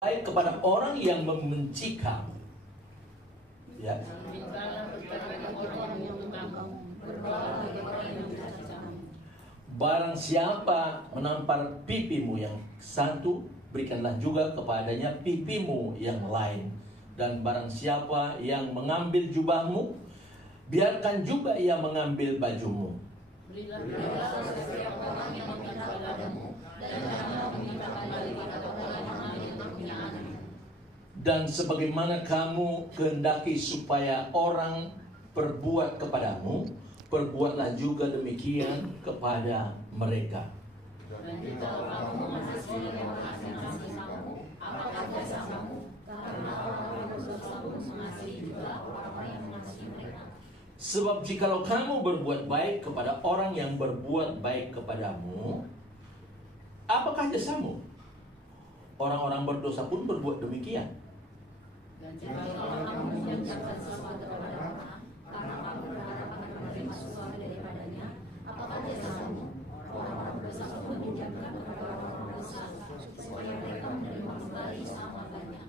baik kepada orang yang membenci kamu. Ya. Barang siapa menampar pipimu yang satu, berikanlah juga kepadanya pipimu yang lain. Dan barang siapa yang mengambil jubahmu, biarkan juga ia mengambil bajumu. Berilah setiap orang yang meminta padamu, dan jangan memintakan balik kepada orang yang mempunyai. Dan sebagaimana kamu kehendaki supaya orang berbuat kepadamu, perbuatlah juga demikian kepada mereka. Dan jika kamu mengasihi orang yang mengasihi kamu, apakah jasamu? Karena orang-orang berdosa pun mengasihi juga orang-orang yang mengasihi mereka. Sebab jikalau kamu berbuat baik kepada orang yang berbuat baik kepadamu, apakah jasamu? Orang-orang berdosa pun berbuat demikian. Dan jikalau kamu mengerjakan sesuatu kepada orang, karena kamu berharap akan menerima sesuatu daripadanya, apakah jasamu? Orang-orang berdosa pun mengerjakan kepada orang berdosa, supaya mereka menerima kembali sama banyak.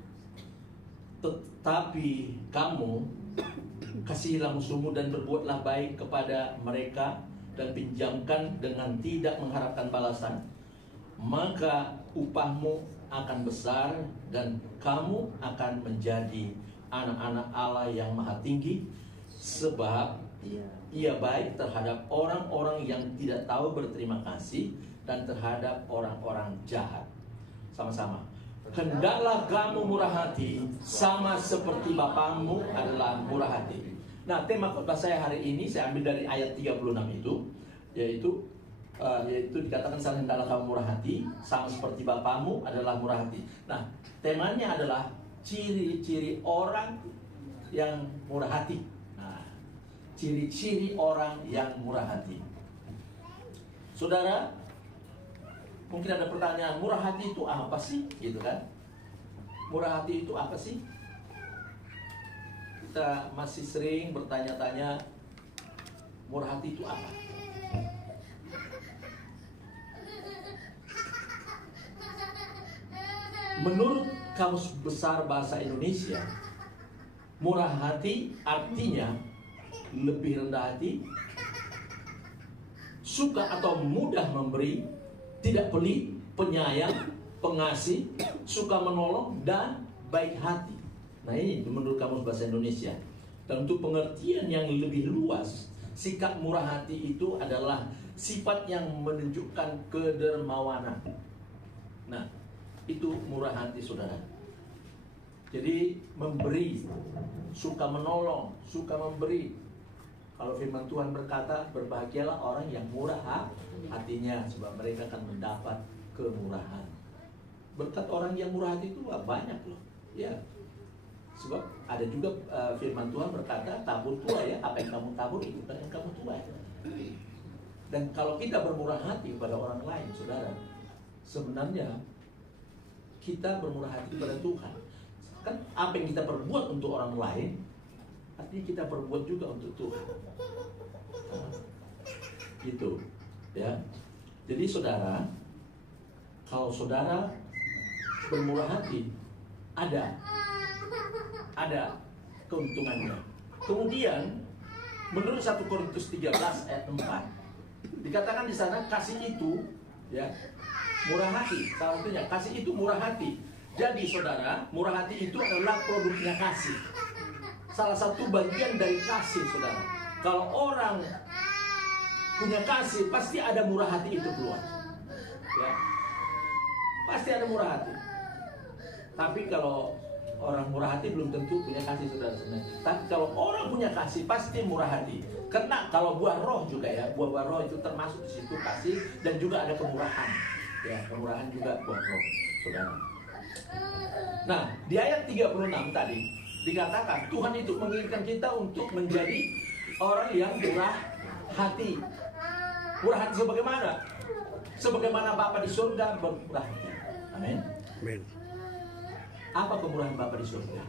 Tetapi kamu kasihilah musuhmu dan berbuatlah baik kepada mereka, dan pinjamkan dengan tidak mengharapkan balasan, maka upahmu akan besar dan kamu akan menjadi anak-anak Allah yang maha tinggi, sebab ia baik terhadap orang-orang yang tidak tahu berterima kasih dan terhadap orang-orang jahat. Sama-sama. Hendaklah kamu murah hati, sama seperti Bapamu adalah murah hati. Nah, tema khotbah saya hari ini saya ambil dari ayat 36 itu, yaitu dikatakan hendaklah kamu murah hati, sama seperti Bapamu adalah murah hati. Nah, temanya adalah ciri-ciri orang yang murah hati. Nah, ciri-ciri orang yang murah hati. Saudara, mungkin ada pertanyaan, murah hati itu apa sih? Gitu kan? Murah hati itu apa sih? Kita masih sering bertanya-tanya, murah hati itu apa? Menurut Kamus Besar Bahasa Indonesia, murah hati artinya lebih rendah hati, suka atau mudah memberi, tidak pelit, penyayang, pengasih, suka menolong, dan baik hati. Nah, ini menurut Kamus Bahasa Indonesia. Dan untuk pengertian yang lebih luas, sikap murah hati itu adalah sifat yang menunjukkan kedermawanan. Nah, itu murah hati, saudara. Jadi memberi, suka menolong, suka memberi. Kalau firman Tuhan berkata, berbahagialah orang yang murah hatinya, sebab mereka akan mendapat kemurahan. Berkat orang yang murah hati itu banyak loh. Ya. Sebab ada juga firman Tuhan berkata, tabur tuai ya, apa yang kamu tabur itu kan yang kamu tuai. Dan kalau kita bermurah hati kepada orang lain, saudara, sebenarnya kita bermurah hati kepada Tuhan. Kan apa yang kita perbuat untuk orang lain, artinya kita perbuat juga untuk Tuhan. Gitu, ya. Jadi saudara, kalau saudara bermurah hati, ada keuntungannya. Kemudian menurut 1 Korintus 13 ayat 4 dikatakan di sana kasih itu, ya, murah hati. Salah satunya kasih itu murah hati. Jadi saudara, murah hati itu adalah produknya kasih. Salah satu bagian dari kasih, saudara. Kalau orang punya kasih, pasti ada murah hati itu keluar. Ya. Pasti ada murah hati. Tapi kalau orang murah hati belum tentu punya kasih, saudara. Tapi kalau orang punya kasih, pasti murah hati. Karena kalau buah roh juga ya, buah roh itu termasuk di situ kasih dan juga ada kemurahan. Ya, kemurahan juga buah roh, saudara. Nah, di ayat 36 tadi dikatakan Tuhan itu menginginkan kita untuk menjadi orang yang murah hati. Murah hati sebagaimana? Sebagaimana Bapa di surga bermurah hati. Amin. Amin. Apa kemurahan Bapa di surga?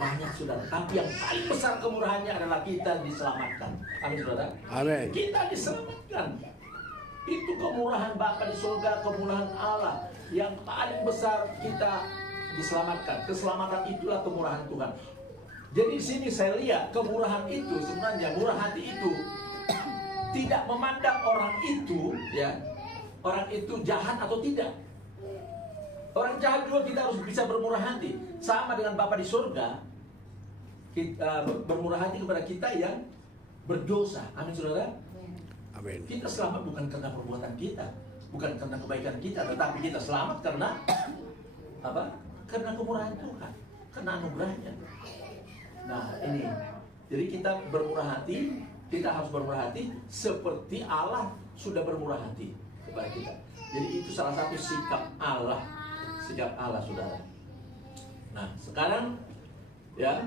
Banyak, saudara. Tapi yang paling besar kemurahannya adalah kita diselamatkan. Amin, saudara. Amin. Kita diselamatkan. Itu kemurahan Bapa di surga, kemurahan Allah. yang paling besar kita diselamatkan. Keselamatan itulah kemurahan Tuhan. Jadi di sini saya lihat kemurahan itu sebenarnya, murah hati itu tidak memandang orang itu, ya, orang itu jahat atau tidak. Orang jahat juga kita harus bisa bermurah hati. Sama dengan Bapa di surga, kita bermurah hati kepada kita yang berdosa. Amin, saudara. Amin. Kita selamat bukan karena perbuatan kita, bukan karena kebaikan kita, tetapi kita selamat karena apa? Karena kemurahan Tuhan, karena anugerahnya. Nah ini, jadi kita bermurah hati, kita harus bermurah hati seperti Allah sudah bermurah hati kepada kita. Jadi itu salah satu sikap Allah, saudara. Nah sekarang, ya,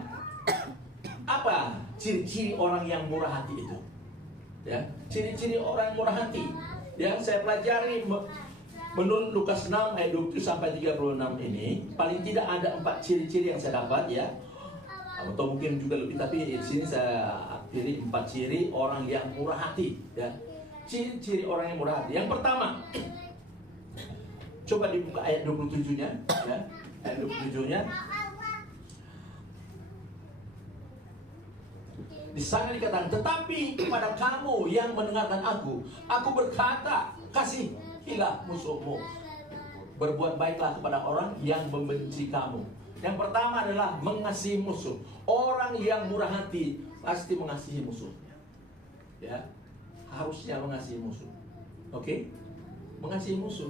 apa ciri-ciri orang yang murah hati itu? Ya, ciri-ciri orang murah hati. Ya, saya pelajari menurut Lukas 6 ayat 27 sampai 36 ini, paling tidak ada 4 ciri-ciri yang saya dapat, ya. Atau mungkin juga lebih, tapi di sini saya pilih 4 ciri orang yang murah hati, ya. Ciri-ciri orang yang murah hati. Yang pertama, coba dibuka ayat 27-nya, ya. Ayat 27-nya. Di sana dikatakan, tetapi kepada kamu yang mendengarkan aku berkata, kasihilah musuhmu, berbuat baiklah kepada orang yang membenci kamu. Yang pertama adalah mengasihi musuh. Orang yang murah hati pasti mengasihi musuhnya, ya, harusnya mengasihi musuh. Oke? Mengasihi musuh.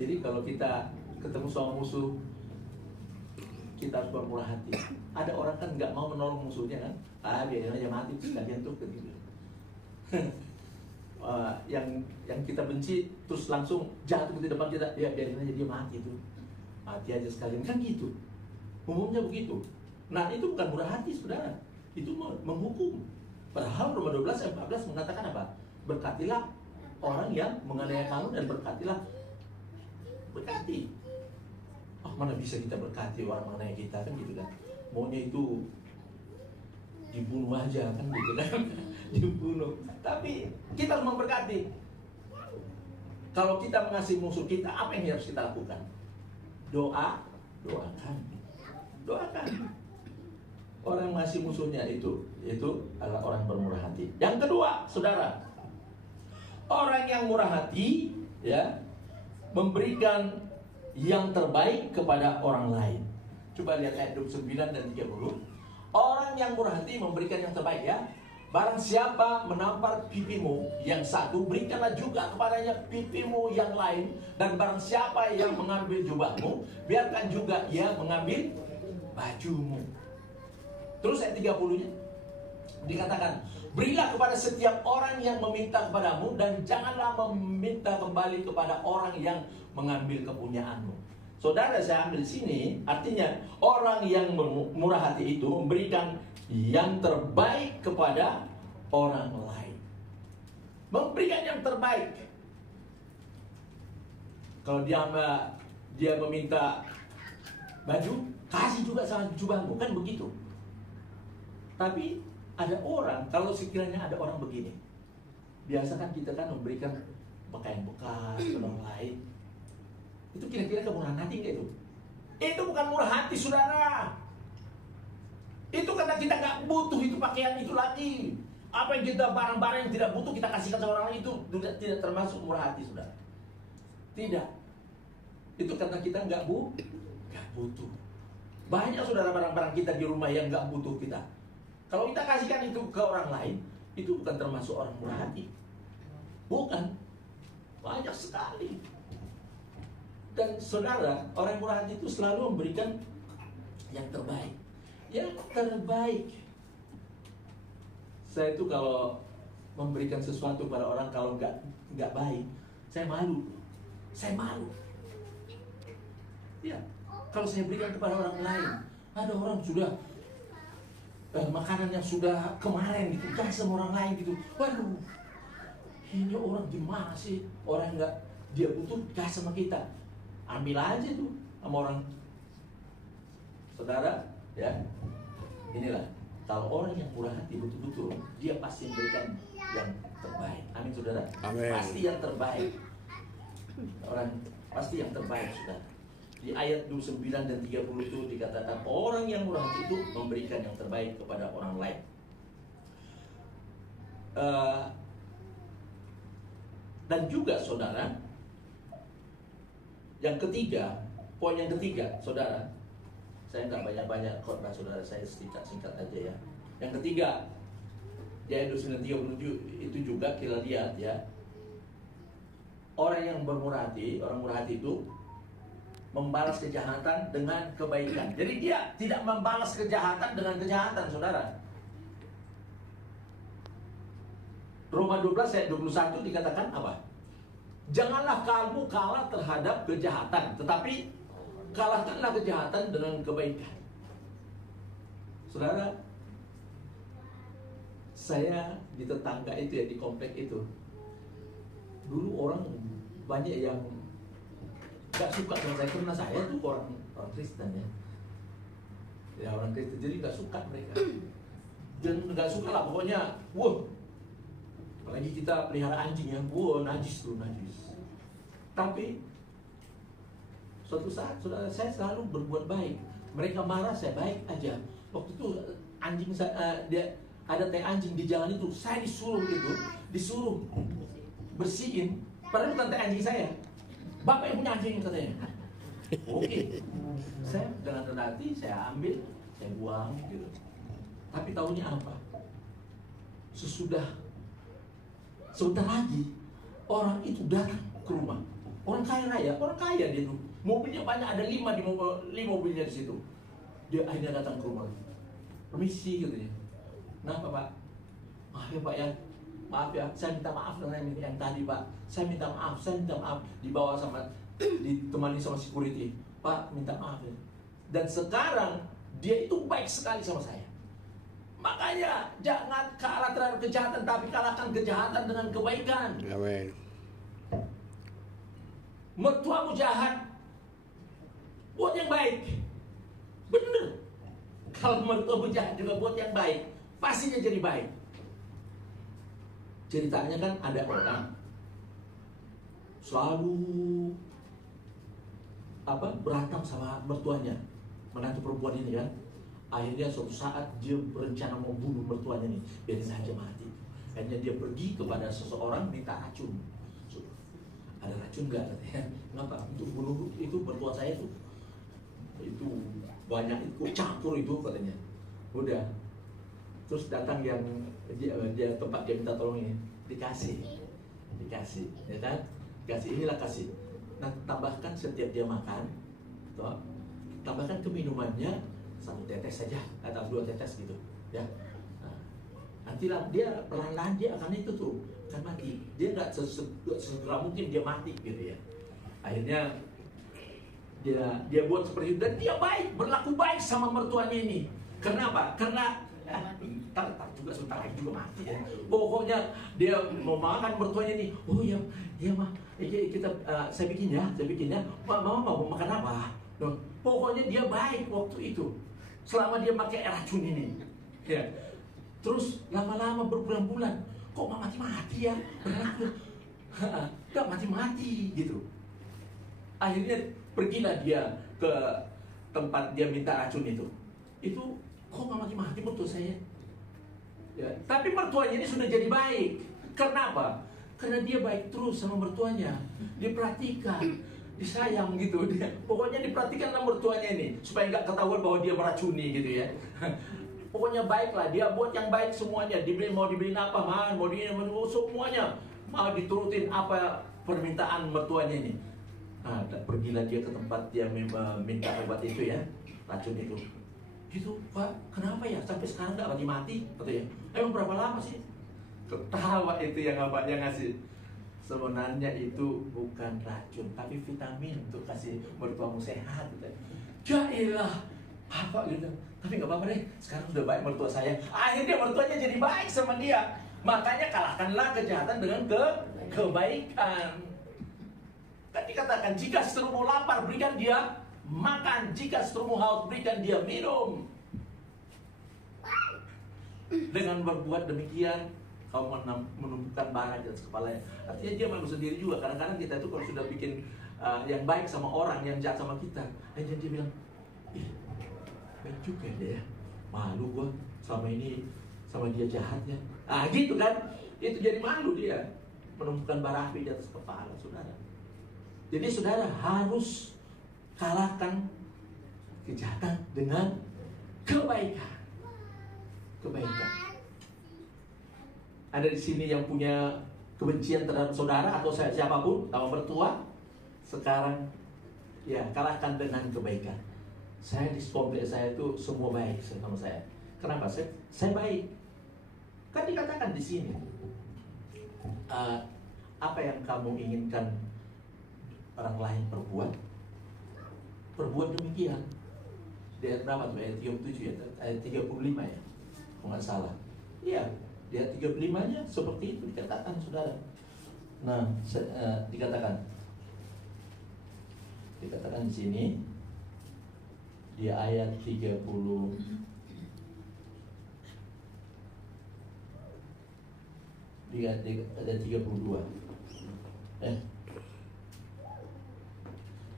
Jadi kalau kita ketemu sama musuh, kita harus bermurah hati. Ada orang kan nggak mau menolong musuhnya kan? Biarin aja mati, sekalian tuh gitu. Yang kita benci terus langsung jatuh di depan kita, ya biarin aja dia mati tuh, mati aja sekalian, kan gitu. Umumnya begitu. Nah itu bukan murah hati, saudara. Itu menghukum. Padahal Roma 12 ayat 14 mengatakan apa? Berkatilah orang yang menganiaya kamu dan berkatilah. Berkati. Mana bisa kita berkati orang mengenai kita, kan gitu kan? Maunya itu dibunuh aja, kan gitu kan? Dibunuh. Tapi kita harus memberkati. Kalau kita mengasihi musuh kita, apa yang harus kita lakukan? Doakan. Orang yang mengasihi musuhnya itu adalah orang bermurah hati. Yang kedua, saudara, orang yang murah hati, ya, memberikan yang terbaik kepada orang lain. Coba lihat ayat 29 dan 30. Orang yang murah hati memberikan yang terbaik, ya. Barang siapa menampar pipimu yang satu, berikanlah juga kepadanya pipimu yang lain. Dan barang siapa yang mengambil jubahmu, biarkan juga ia mengambil bajumu. Terus ayat 30-nya dikatakan, berilah kepada setiap orang yang meminta kepadamu, dan janganlah meminta kembali kepada orang yang mengambil kepunyaanmu. Saudara, saya ambil sini, artinya orang yang murah hati itu memberikan yang terbaik kepada orang lain. Memberikan yang terbaik. Kalau dia meminta baju, kasih juga sama jubahmu, kan begitu. Tapi ada orang, kalau sekiranya ada orang begini, biasa kan kita kan memberikan pakaian bekas ke orang lain. Itu kira-kira kemurahan hati nggak itu? Itu bukan murah hati, saudara. Itu karena kita nggak butuh itu pakaian itu lagi. Apa yang kita barang-barang yang tidak butuh kita kasihkan sama orang lain, itu tidak termasuk murah hati, saudara. Tidak. Itu karena kita nggak butuh. Banyak, saudara, barang-barang kita di rumah yang nggak butuh kita. Kalau kita kasihkan itu ke orang lain, itu bukan termasuk orang murah hati. Bukan. Banyak sekali. Dan saudara, orang murah hati itu selalu memberikan yang terbaik. Yang terbaik. Saya itu kalau memberikan sesuatu pada orang, kalau nggak baik, saya malu. Ya, kalau saya berikan kepada orang lain, ada orang sudah makanan yang sudah kemarin gitu, kasih sama orang lain gitu. Waduh, ini orang gimana sih? Orang nggak dia butuh kasih sama kita. Ambil aja tuh sama orang. Saudara, ya, inilah, kalau orang yang murah hati betul-betul, dia pasti memberikan yang terbaik. Amin, saudara. Amin. Pasti yang terbaik. pasti yang terbaik, saudara. Di ayat 29 dan 30 itu dikatakan orang yang murah hati itu memberikan yang terbaik kepada orang lain. Dan juga saudara, yang ketiga, poin yang ketiga, saudara, saya nggak banyak-banyak khotbah saudara, saya singkat aja ya. Yang ketiga, di ayat 29 itu juga kita lihat ya, orang yang bermurah hati, orang murah hati itu membalas kejahatan dengan kebaikan. Jadi dia tidak membalas kejahatan dengan kejahatan, saudara. Roma 12 ayat 21 dikatakan apa? Janganlah kamu kalah terhadap kejahatan, tetapi kalahkanlah kejahatan dengan kebaikan. Saudara, saya di tetangga itu ya, di komplek itu, dulu orang banyak yang gak suka dengan saya karena saya tuh orang Kristen ya orang Kristen, jadi gak suka mereka, dan gak suka lah pokoknya. Wah, apalagi kita pelihara anjing ya, wah najis tuh, najis. Tapi suatu saat saudara, saya selalu berbuat baik. Mereka marah, saya baik aja. Waktu itu anjing saya, dia ada teh anjing di jalan itu, saya disuruh bersihin, padahal bukan teh anjing saya. Bapak yang punya anjing katanya. Oke, saya dengan rendah hati saya ambil, saya buang gitu. Tapi tahunya apa? Sebentar lagi orang itu datang ke rumah. Orang kaya raya, orang kaya dia tuh. Mobilnya banyak, ada 5 mobilnya di situ. Dia akhirnya datang ke rumah. Permisi katanya. Kenapa Pak? Maaf ya Pak ya. Maaf ya, saya minta maaf dengan yang tadi Pak. Saya minta maaf. Dibawa sama, ditemani sama security. Pak, minta maaf ya. Dan sekarang dia itu baik sekali sama saya. Makanya jangan kalah terhadap kejahatan, tapi kalahkan kejahatan dengan kebaikan. Amin. Mertuamu jahat, buat yang baik. Bener. Kalau mertuamu jahat juga buat yang baik, pastinya jadi baik. Ceritanya kan ada orang selalu berantem sama mertuanya, menantu perempuan ini kan. Akhirnya suatu saat dia berencana mau bunuh mertuanya nih, biarin saja mati. Akhirnya dia pergi kepada seseorang minta racun. Ada racun nggak katanya? Kenapa? Untuk bunuh itu mertua saya tuh. Itu banyak itu campur itu katanya. Udah. Terus datang yang dia tempat dia minta tolong ini, dikasih, ya kan? Inilah kasih. Nah, tambahkan setiap dia makan, toh, tambahkan ke minumannya 1 tetes saja atau 2 tetes gitu, ya. Nah, nantilah dia perlahan-lahan dia akan itu tuh, akan mati. Dia nggak segera mungkin dia mati gitu ya. Akhirnya dia buat seperti itu dan dia baik, berlaku baik sama mertuanya ini. Kenapa? Karena tak juga sebentar lagi juga mati ya. Pokoknya dia mau makan mertuanya nih. Oh ya mah, kita saya bikin ya. Mama mau makan apa? Loh, pokoknya dia baik waktu itu. Selama dia pakai racun ini. Ya. Terus lama-lama berbulan-bulan, kok nggak mati-mati ya? Nggak mati-mati gitu. Akhirnya pergilah dia ke tempat dia minta racun itu. Itu kok nggak mati-mati mertua saya? Ya, tapi mertuanya ini sudah jadi baik. Kenapa? Karena dia baik terus sama mertuanya. Diperhatikan, disayang gitu. Pokoknya diperhatikan sama mertuanya ini supaya nggak ketahuan bahwa dia meracuni gitu ya. Pokoknya baiklah, dia buat yang baik semuanya. Mau dibeliin apa, mau semuanya. Mau diturutin apa permintaan mertuanya ini. Nah, pergilah dia ke tempat dia minta obat itu ya, racun itu. Gitu, Pak, kenapa ya sampai sekarang nggak mati-mati? Katanya, emang berapa lama sih? Ketawa itu yang bapaknya ngasih. Sebenarnya itu bukan racun, tapi vitamin untuk kasih mertuamu sehat. Gitu. Jailah, apa gitu? Tapi nggak apa-apa deh, sekarang sudah baik mertua saya. Akhirnya mertuanya jadi baik sama dia. Makanya kalahkanlah kejahatan dengan kebaikan. Tadi katakan, jika seterumu lapar, berikan dia makan. Jika seterumu haus, berikan dia minum. Dengan berbuat demikian, kau menumpukan bara di atas kepalanya. Artinya dia malu sendiri juga. Kadang-kadang kita itu kalau sudah bikin yang baik sama orang, yang jahat sama kita. Dan dia bilang, ih, baik juga dia ya. Malu gua selama ini sama dia jahatnya. Gitu kan. Itu jadi malu dia menumpukan bara api di atas kepala saudara. Jadi saudara harus kalahkan kejahatan dengan kebaikan. Kebaikan. Ada di sini yang punya kebencian terhadap saudara atau siapapun, sama mertua, sekarang ya kalahkan dengan kebaikan. Saya di kompleks saya itu semua baik sama saya. Kenapa? Saya baik. Kan dikatakan di sini, apa yang kamu inginkan orang lain perbuat, perbuat demikian. Di ayat berapa tuh? Ayat 37 ya? Ayat 35 ya? Kalau nggak salah. Iya, di ayat 35-nya seperti itu dikatakan saudara. Nah, dikatakan di sini di ayat 30 di ayat 32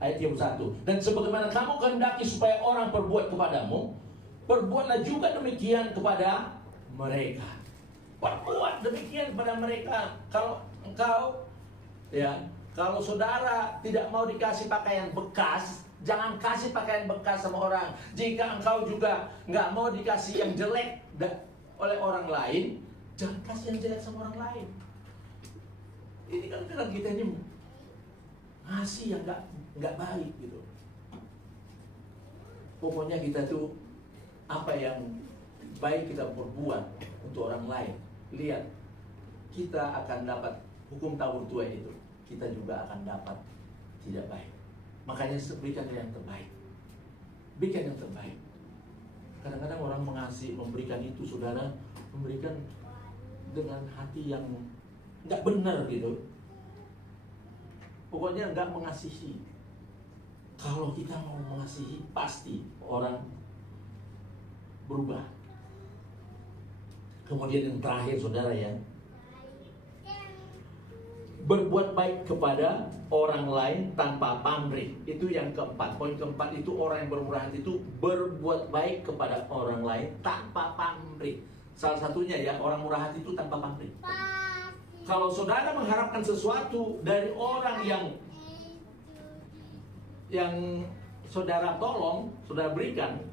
ayat 31. Dan sebagaimana kamu kehendaki supaya orang perbuat kepadamu, perbuatlah juga demikian kepada mereka. Perbuat demikian kepada mereka. Kalau engkau kalau saudara tidak mau dikasih pakaian bekas, jangan kasih pakaian bekas sama orang. Jika engkau juga nggak mau dikasih yang jelek oleh orang lain, jangan kasih yang jelek sama orang lain. Ini kan kita ini ngasih yang nggak baik gitu. Pokoknya kita tuh apa yang baik kita perbuat untuk orang lain. Lihat, kita akan dapat hukum tabur tuai itu. Kita juga akan dapat tidak baik. Makanya berikan yang terbaik. Berikan yang terbaik. Kadang-kadang orang memberikan itu, saudara, memberikan dengan hati yang nggak benar gitu. Pokoknya nggak mengasihi. Kalau kita mau mengasihi, pasti orang berubah. Kemudian yang terakhir saudara ya, berbuat baik kepada orang lain tanpa pamrih. Itu yang keempat. Poin keempat itu orang yang bermurah hati itu berbuat baik kepada orang lain tanpa pamrih. Salah satunya ya, orang murah hati itu tanpa pamrih. Kalau saudara mengharapkan sesuatu dari orang yang saudara tolong, saudara berikan,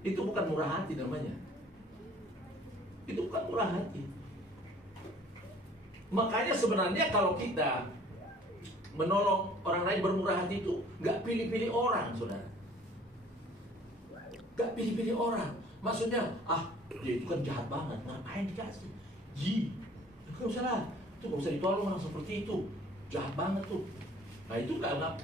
itu bukan murah hati namanya. Itu bukan murah hati. Makanya sebenarnya kalau kita menolong orang lain bermurah hati itu nggak pilih-pilih orang, saudara. Nggak pilih-pilih orang. Maksudnya, dia itu kan jahat banget, ngapain dikasih? Nggak usah lah, itu nggak usah ditolong orang seperti itu, jahat banget tuh. Nah itu nggak